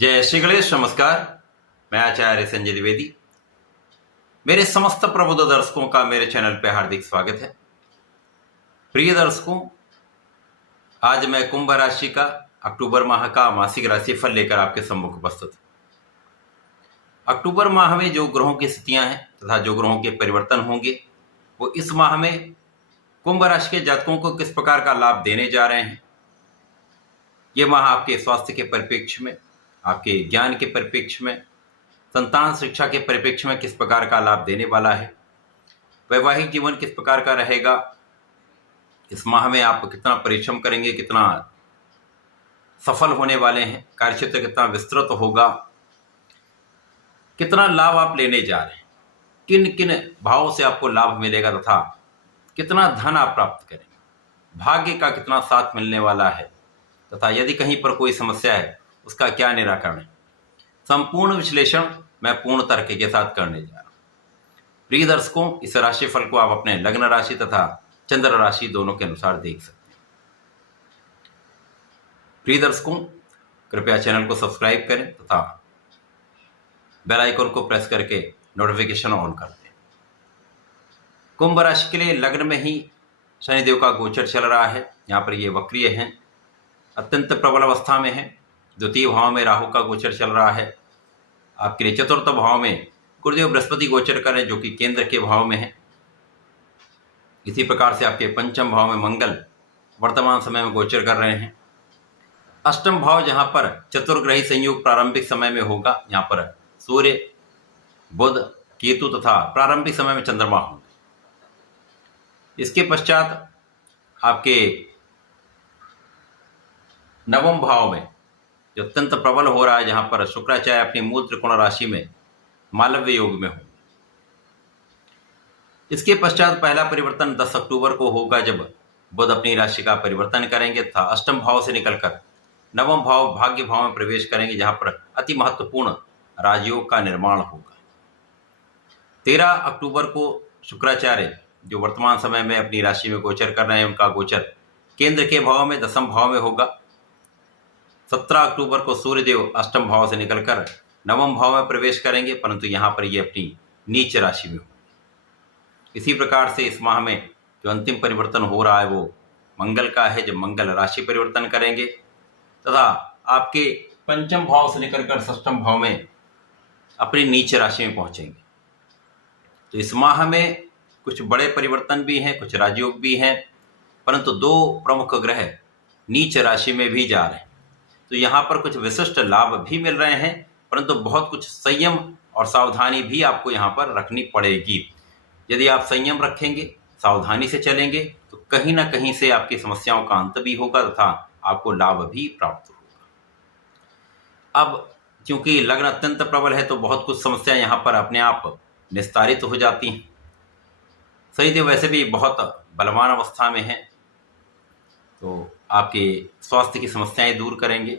जय श्री गणेश। नमस्कार। मैं आचार्य संजय द्विवेदी। मेरे समस्त प्रबुद्ध दर्शकों का मेरे चैनल पे हार्दिक स्वागत है। प्रिय दर्शकों, आज मैं कुंभ राशि का अक्टूबर माह का मासिक राशिफल लेकर आपके सम्मुख उपस्थित हूं। अक्टूबर माह में जो ग्रहों की स्थितियां हैं तथा जो ग्रहों के परिवर्तन होंगे वो इस माह में कुंभ राशि के जातकों को किस प्रकार का लाभ देने जा रहे हैं। ये माह आपके स्वास्थ्य के परिप्रेक्ष्य में, आपके ज्ञान के परिप्रेक्ष्य में, संतान शिक्षा के परिप्रेक्ष्य में किस प्रकार का लाभ देने वाला है। वैवाहिक जीवन किस प्रकार का रहेगा। इस माह में आप कितना परिश्रम करेंगे, कितना सफल होने वाले हैं, कार्यक्षेत्र कितना विस्तृत होगा, कितना लाभ आप लेने जा रहे हैं, किन किन भावों से आपको लाभ मिलेगा तथा कितना धन आप प्राप्त करेंगे, भाग्य का कितना साथ मिलने वाला है तथा यदि कहीं पर कोई समस्या है उसका क्या निराकरण है। संपूर्ण विश्लेषण मैं पूर्ण तर्क के साथ करने जा रहा हूं। प्रिय दर्शकों, इस राशिफल को आप अपने लग्न राशि तथा चंद्र राशि दोनों के अनुसार देख सकते हैं। प्रिय दर्शकों, कृपया चैनल को सब्सक्राइब करें तथा बेल आइकन को प्रेस करके नोटिफिकेशन ऑन कर दें। कुंभ राशि के लिए लग्न में ही शनिदेव का गोचर चल रहा है। यहाँ पर ये वक्रीय हैं, अत्यंत प्रबल अवस्था में है। द्वितीय भाव में राहु का गोचर चल रहा है। आपके लिए चतुर्थ भाव में गुरुदेव बृहस्पति गोचर करें जो कि केंद्र के भाव में है। इसी प्रकार से आपके पंचम भाव में मंगल वर्तमान समय में गोचर कर रहे हैं। अष्टम भाव जहां पर चतुर्ग्रही संयोग प्रारंभिक समय में होगा, यहाँ पर सूर्य, बुध, केतु तथा प्रारंभिक समय में चंद्रमा होंगे। इसके पश्चात आपके नवम भाव में जो अत्यंत प्रबल हो रहा है, जहां पर शुक्राचार्य अपनी मूल त्रिकोण राशि में मालव्य योग में होंगे। इसके पश्चात पहला परिवर्तन 10 अक्टूबर को होगा जब बुध अपनी राशि का परिवर्तन करेंगे तथा अष्टम भाव से निकलकर नवम भाव भाग्य भाव में प्रवेश करेंगे, जहां पर अति महत्वपूर्ण राजयोग का निर्माण होगा। 13 अक्टूबर को शुक्राचार्य जो वर्तमान समय में अपनी राशि में गोचर कर रहे हैं, उनका गोचर केंद्र के भाव में दसम भाव में होगा। 17 अक्टूबर को सूर्यदेव अष्टम भाव से निकलकर नवम भाव में प्रवेश करेंगे, परंतु यहाँ पर ये अपनी नीच राशि में होंगे। इसी प्रकार से इस माह में जो अंतिम परिवर्तन हो रहा है वो मंगल का है, जब मंगल राशि परिवर्तन करेंगे तथा आपके पंचम भाव से निकलकर षष्ठम भाव में अपनी नीच राशि में पहुंचेंगे। तो इस माह में कुछ बड़े परिवर्तन भी हैं, कुछ राजयोग भी हैं, परंतु दो प्रमुख ग्रह नीच राशि में भी जा रहे हैं। तो यहाँ पर कुछ विशिष्ट लाभ भी मिल रहे हैं, परंतु बहुत कुछ संयम और सावधानी भी आपको यहाँ पर रखनी पड़ेगी। यदि आप संयम रखेंगे, सावधानी से चलेंगे, तो कहीं ना कहीं से आपकी समस्याओं का अंत भी होगा तथा आपको लाभ भी प्राप्त होगा। अब क्योंकि लग्न अत्यंत प्रबल है तो बहुत कुछ समस्या यहाँ पर अपने आप निस्तारित हो जाती हैं। शनिदेव वैसे भी बहुत बलवान अवस्था में है, तो आपके स्वास्थ्य की समस्याएं दूर करेंगे,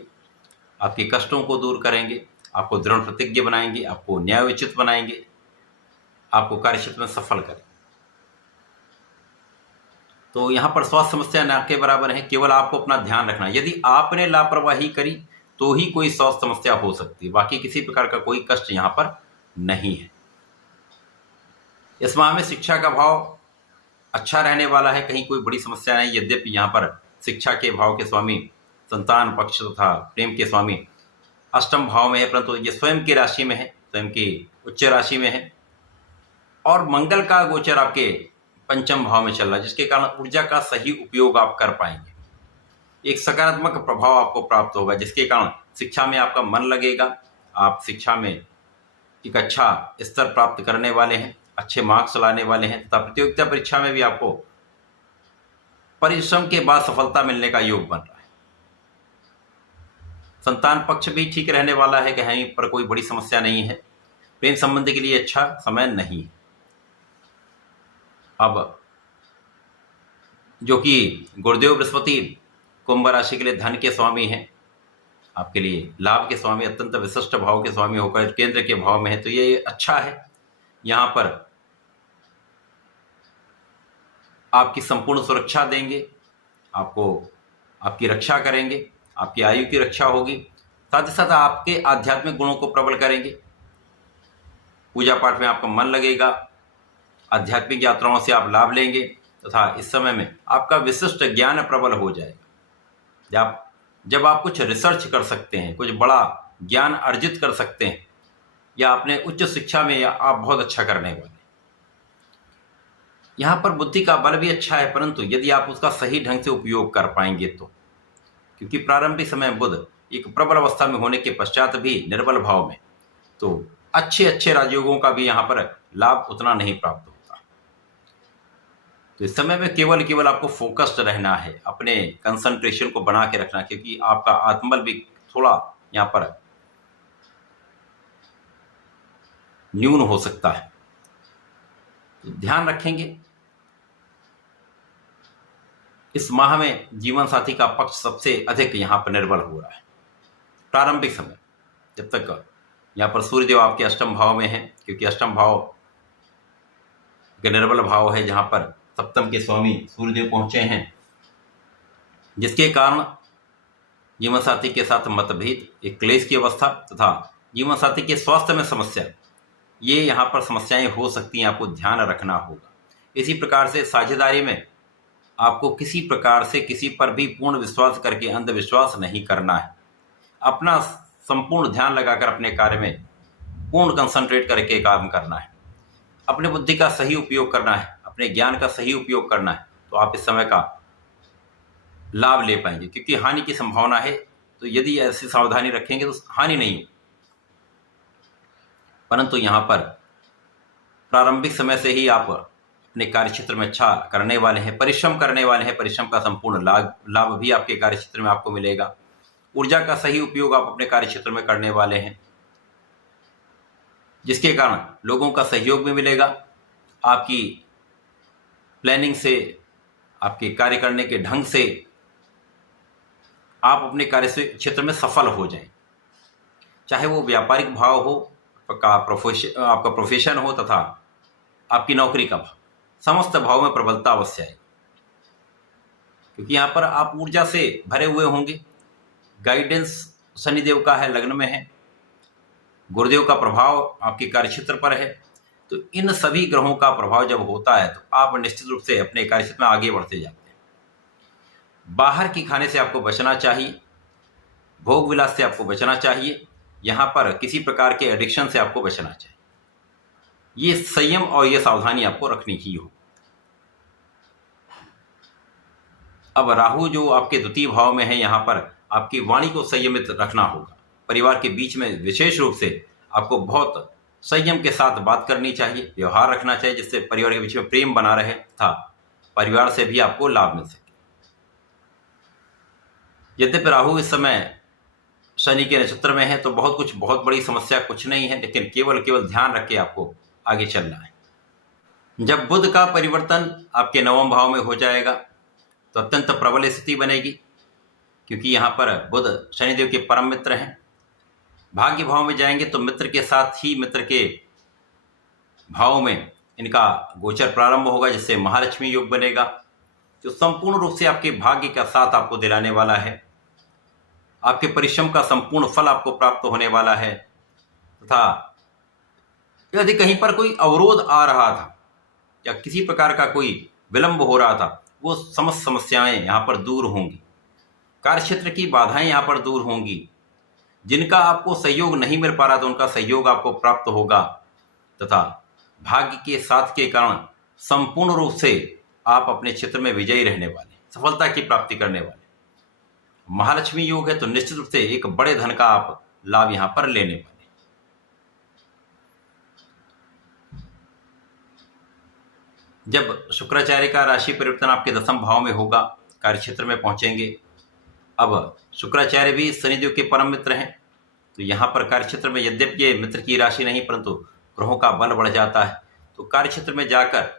आपके कष्टों को दूर करेंगे, आपको दृढ़ प्रतिज्ञ बनाएंगे, आपको न्यायोचित बनाएंगे, आपको कार्यक्षेत्र में सफल करेंगे। तो यहाँ पर स्वास्थ्य समस्या न के बराबर है, केवल आपको अपना ध्यान रखना। यदि आपने लापरवाही करी तो ही कोई स्वास्थ्य समस्या हो सकती है, बाकी किसी प्रकार का कोई कष्ट यहाँ पर नहीं है। इस माह में शिक्षा का भाव अच्छा रहने वाला है, कहीं कोई बड़ी समस्या नहीं। यद्यपि यहाँ पर शिक्षा के भाव के स्वामी संतान पक्ष तथा प्रेम के स्वामी अष्टम भाव में है, परंतु ये स्वयं की राशि में है, स्वयं की उच्च राशि में है और मंगल का गोचर आपके पंचम भाव में चल रहा है, जिसके कारण ऊर्जा का सही उपयोग आप कर पाएंगे। एक सकारात्मक प्रभाव आपको प्राप्त होगा, जिसके कारण शिक्षा में आपका मन लगेगा, आप शिक्षा में एक अच्छा स्तर प्राप्त करने वाले हैं, अच्छे मार्क्स लाने वाले हैं तथा प्रतियोगिता परीक्षा में भी आपको परिश्रम के बाद सफलता मिलने का योग बन रहा है। संतान पक्ष भी ठीक रहने वाला है, कहीं पर कोई बड़ी समस्या नहीं है। प्रेम संबंध के लिए अच्छा समय नहीं है। अब जो कि गुरुदेव बृहस्पति कुंभ राशि के लिए धन के स्वामी हैं, आपके लिए लाभ के स्वामी, अत्यंत विशिष्ट भाव के स्वामी होकर केंद्र के भाव में है, तो ये अच्छा है। यहाँ पर आपकी संपूर्ण सुरक्षा देंगे, आपको आपकी रक्षा करेंगे, आपकी आयु की रक्षा होगी, साथ ही साथ आपके आध्यात्मिक गुणों को प्रबल करेंगे, पूजा पाठ में आपका मन लगेगा, आध्यात्मिक यात्राओं से आप लाभ लेंगे तथा इस समय में आपका विशिष्ट ज्ञान प्रबल हो जाएगा। जब आप कुछ रिसर्च कर सकते हैं, कुछ बड़ा ज्ञान अर्जित कर सकते हैं, या अपने उच्च शिक्षा में आप बहुत अच्छा करने वाले। यहाँ पर बुद्धि का बल भी अच्छा है, परंतु यदि आप उसका सही ढंग से उपयोग कर पाएंगे तो, क्योंकि प्रारंभिक समय बुध एक प्रबल अवस्था में होने के पश्चात भी निर्बल भाव में, तो अच्छे अच्छे राजयोगों का भी यहाँ पर लाभ उतना नहीं प्राप्त होता। तो इस समय में केवल आपको फोकस्ड रहना है, अपने कंसंट्रेशन को बना के रखना, क्योंकि आपका आत्मबल भी थोड़ा यहाँ पर न्यून हो सकता है। तो ध्यान रखेंगे। इस माह में जीवन साथी का पक्ष सबसे अधिक यहाँ पर निर्बल हो रहा है प्रारंभिक समय, जब तक यहाँ पर सूर्यदेव आपके अष्टम भाव में है, क्योंकि अष्टम भाव के निर्बल भाव है, जहाँ पर सप्तम के स्वामी सूर्यदेव पहुंचे हैं, जिसके कारण जीवन साथी के साथ मतभेद, एक क्लेश की अवस्था तथा जीवन साथी के स्वास्थ्य में समस्या, ये यहाँ पर समस्याएं हो सकती हैं, आपको ध्यान रखना होगा। इसी प्रकार से साझेदारी में आपको किसी प्रकार से किसी पर भी पूर्ण विश्वास करके अंधविश्वास नहीं करना है। अपना संपूर्ण ध्यान लगाकर अपने कार्य में पूर्ण कंसंट्रेट करके काम करना है, अपने बुद्धि का सही उपयोग करना है, अपने ज्ञान का सही उपयोग करना है, तो आप इस समय का लाभ ले पाएंगे। क्योंकि हानि की संभावना है, तो यदि ऐसी सावधानी रखेंगे तो हानि नहीं हो। परंतु यहाँ पर प्रारंभिक समय से ही आप अपने कार्य क्षेत्र में अच्छा करने वाले हैं, परिश्रम करने वाले हैं, परिश्रम का संपूर्ण लाभ भी आपके कार्य क्षेत्र में आपको मिलेगा। ऊर्जा का सही उपयोग आप अपने कार्य क्षेत्र में करने वाले हैं, जिसके कारण लोगों का सहयोग भी मिलेगा। आपकी प्लानिंग से, आपके कार्य करने के ढंग से आप अपने कार्य क्षेत्र में सफल हो जाएं, चाहे वो व्यापारिक भाव हो, आपका प्रोफेशन हो तथा आपकी नौकरी का भाव, समस्त भाव में प्रबलता अवश्य है, क्योंकि यहाँ पर आप ऊर्जा से भरे हुए होंगे। गाइडेंस शनिदेव का है, लग्न में है, गुरुदेव का प्रभाव आपके कार्यक्षेत्र पर है। तो इन सभी ग्रहों का प्रभाव जब होता है तो आप निश्चित रूप से अपने कार्यक्षेत्र में आगे बढ़ते जाते हैं। बाहर की खाने से आपको बचना चाहिए, भोग विलास से आपको बचना चाहिए, यहाँ पर किसी प्रकार के एडिक्शन से आपको बचना चाहिए। ये संयम और ये सावधानी आपको रखनी ही हो। अब राहु जो आपके द्वितीय भाव में है, यहाँ पर आपकी वाणी को संयमित रखना होगा। परिवार के बीच में विशेष रूप से आपको बहुत संयम के साथ बात करनी चाहिए, व्यवहार रखना चाहिए, जिससे परिवार के बीच में प्रेम बना रहे तथा परिवार से भी आपको लाभ मिल सके। यद्यपि राहु इस समय शनि के नक्षत्र में है, तो बहुत बड़ी समस्या कुछ नहीं है, लेकिन केवल ध्यान रख के आपको आगे चलना है। जब बुध का परिवर्तन आपके नवम भाव में हो जाएगा तो अत्यंत प्रबल स्थिति बनेगी, क्योंकि यहाँ पर बुध शनिदेव के परम मित्र हैं। भाग्य भाव में जाएंगे तो मित्र के साथ ही मित्र के भाव में इनका गोचर प्रारंभ होगा, जिससे महालक्ष्मी योग बनेगा, जो संपूर्ण रूप से आपके भाग्य का साथ आपको दिलाने वाला है। आपके परिश्रम का संपूर्ण फल आपको प्राप्त होने वाला है, तथा यदि कहीं पर कोई अवरोध आ रहा था या किसी प्रकार का कोई विलंब हो रहा था, वो समस्त समस्याएं यहाँ पर दूर होंगी। कार्यक्षेत्र की बाधाएं यहाँ पर दूर होंगी। जिनका आपको सहयोग नहीं मिल पा रहा था, उनका सहयोग आपको प्राप्त होगा, तथा भाग्य के साथ के कारण संपूर्ण रूप से आप अपने क्षेत्र में विजयी रहने वाले, सफलता की प्राप्ति करने वाले। महालक्ष्मी योग है, तो निश्चित रूप से एक बड़े धन का आप लाभ यहाँ पर लेने वाले। जब शुक्राचार्य का राशि परिवर्तन आपके दसम भाव में होगा, कार्यक्षेत्र में पहुंचेंगे। अब शुक्राचार्य भी शनिदेव के परम मित्र हैं, तो यहाँ पर कार्यक्षेत्र में यद्यपि ये मित्र की राशि नहीं, परंतु ग्रहों का बल बढ़ जाता है। तो कार्यक्षेत्र में जाकर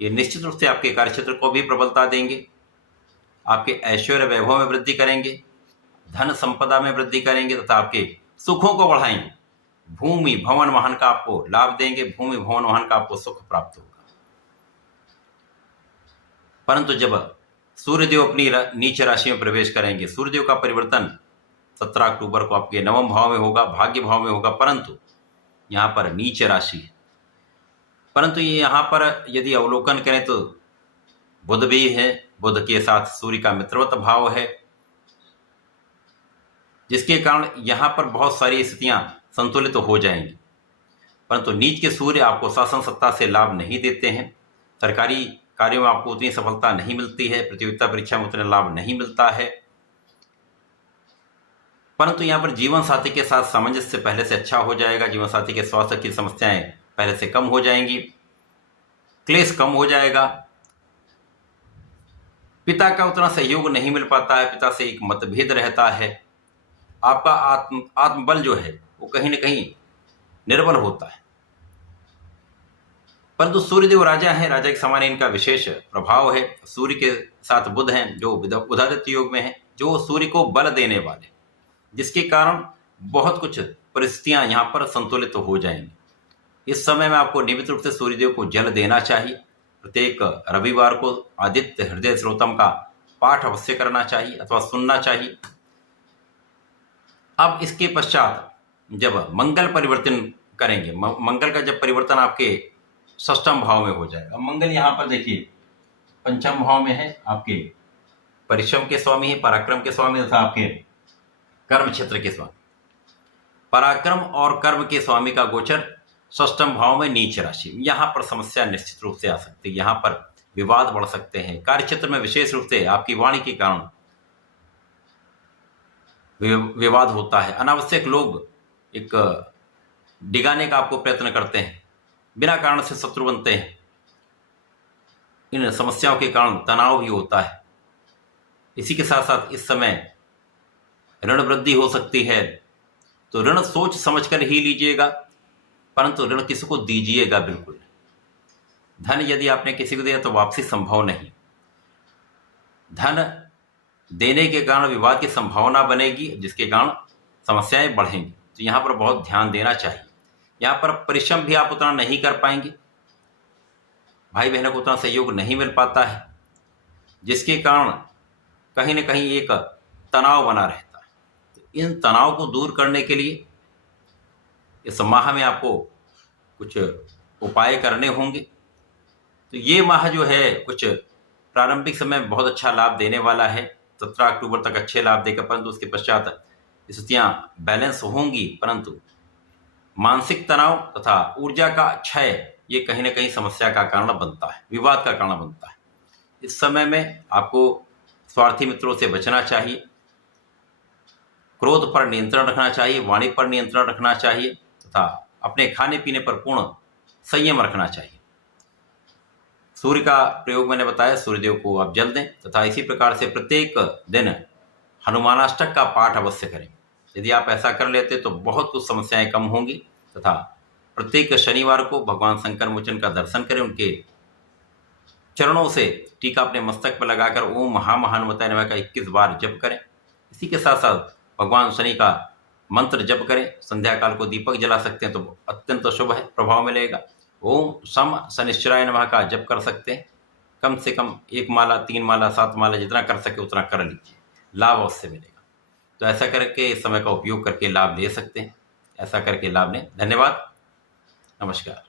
ये निश्चित रूप से आपके कार्यक्षेत्र को भी प्रबलता देंगे, आपके ऐश्वर्य वैभव में वृद्धि करेंगे, धन संपदा में वृद्धि करेंगे, तथा आपके सुखों को बढ़ाएंगे। भूमि भवन वाहन का आपको लाभ देंगे, भूमि भवन वाहन का आपको सुख प्राप्त होगा। परंतु जब सूर्यदेव अपनी नीच राशि में प्रवेश करेंगे, सूर्यदेव का परिवर्तन 17 अक्टूबर को आपके 9वें भाव में होगा, भाग्य भाव में होगा, परंतु यहाँ पर नीच राशि है। परंतु ये यहाँ पर यदि अवलोकन करें तो बुध भी है, बुध के साथ सूर्य का मित्रवत भाव है, जिसके कारण यहाँ पर बहुत सारी स्थितियां संतुलित हो जाएंगी। परंतु नीच के सूर्य आपको शासन सत्ता से लाभ नहीं देते हैं, सरकारी कार्यों में आपको उतनी सफलता नहीं मिलती है, प्रतियोगिता परीक्षा में उतना लाभ नहीं मिलता है। परंतु यहाँ पर जीवन साथी के साथ सामंजस्य पहले से अच्छा हो जाएगा, जीवन साथी के स्वास्थ्य की समस्याएं पहले से कम हो जाएंगी, क्लेश कम हो जाएगा। पिता का उतना सहयोग नहीं मिल पाता है, पिता से एक मतभेद रहता है, आपका आत्मबल जो है वो कहीं ना कहीं निर्बल होता है। परंतु सूर्यदेव राजा है, राजा के समान इनका विशेष प्रभाव है। सूर्य के साथ बुध हैं जो बुधादित्य योग में है, जो सूर्य को बल देने वाले, जिसके कारण बहुत कुछ परिस्थितियां यहाँ पर संतुलित हो जाएंगी। इस समय में आपको नियमित रूप से सूर्यदेव को जल देना चाहिए। प्रत्येक रविवार को आदित्य हृदय श्रोतम का पाठ अवश्य करना चाहिए अथवा सुनना चाहिए। अब इसके पश्चात जब मंगल परिवर्तन करेंगे, मंगल का जब परिवर्तन आपके षष्ठम भाव में हो जाएगा, मंगल यहाँ पर देखिए पंचम भाव में है, आपके परिश्रम के स्वामी है, पराक्रम के स्वामी तथा आपके कर्म क्षेत्र के स्वामी। पराक्रम और कर्म के स्वामी का गोचर षष्ठम भाव में नीच राशि, यहाँ पर समस्या निश्चित रूप से आ सकती है, यहाँ पर विवाद बढ़ सकते हैं। कार्य क्षेत्र में विशेष रूप से आपकी वाणी के कारण विवाद होता है। अनावश्यक लोग एक डिगाने का आपको प्रयत्न करते हैं, बिना कारण से शत्रु बनते हैं। इन समस्याओं के कारण तनाव भी होता है। इसी के साथ साथ इस समय ऋण वृद्धि हो सकती है, तो ऋण सोच समझकर ही लीजिएगा, परंतु ऋण किसी को दीजिएगा बिल्कुल नहीं। धन यदि आपने किसी को दिया तो वापसी संभव नहीं। धन देने के कारण विवाद की संभावना बनेगी, जिसके कारण समस्याएं बढ़ेंगी। तो यहाँ पर बहुत ध्यान देना चाहिए। यहाँ पर परिश्रम भी आप उतना नहीं कर पाएंगे, भाई बहनों को उतना सहयोग नहीं मिल पाता है, जिसके कारण कहीं न कहीं एक तनाव बना रहता है। तो इन तनाव को दूर करने के लिए इस माह में आपको कुछ उपाय करने होंगे। तो ये माह जो है कुछ प्रारंभिक समय बहुत अच्छा लाभ देने वाला है। 17 अक्टूबर तक अच्छे लाभ देगा, परंतु उसके पश्चात स्थितियां बैलेंस होंगी, परंतु मानसिक तनाव तथा ऊर्जा का क्षय ये कहीं ना कहीं समस्या का कारण बनता है, विवाद का कारण बनता है। इस समय में आपको स्वार्थी मित्रों से बचना चाहिए, क्रोध पर नियंत्रण रखना चाहिए, वाणी पर नियंत्रण रखना चाहिए तथा अपने खाने पीने पर पूर्ण संयम रखना चाहिए। सूर्य का प्रयोग मैंने बताया, सूर्यदेव को आप जल दें तथा इसी प्रकार से प्रत्येक दिन हनुमानाष्टक का पाठ अवश्य करें। यदि आप ऐसा कर लेते तो बहुत कुछ समस्याएं कम होंगी तथा प्रत्येक शनिवार को भगवान शंकर मोचन का दर्शन करें, उनके चरणों से टीका अपने मस्तक पर लगाकर ओम महामहानुमताय नमः का 21 बार जप करें। इसी के साथ साथ भगवान शनि का मंत्र जप करें। संध्या काल को दीपक जला सकते हैं तो अत्यंत शुभ है, प्रभाव मिलेगा। ओम शम शनिश्चराय नमः का जप कर सकते हैं। कम से कम 1 माला, 3 माला, 7 माला, जितना कर सके उतना कर लीजिए, लाभ अवश्य मिलेगा। तो ऐसा करके इस समय का उपयोग करके लाभ ले सकते हैं। ऐसा करके लाभ लें। धन्यवाद, नमस्कार।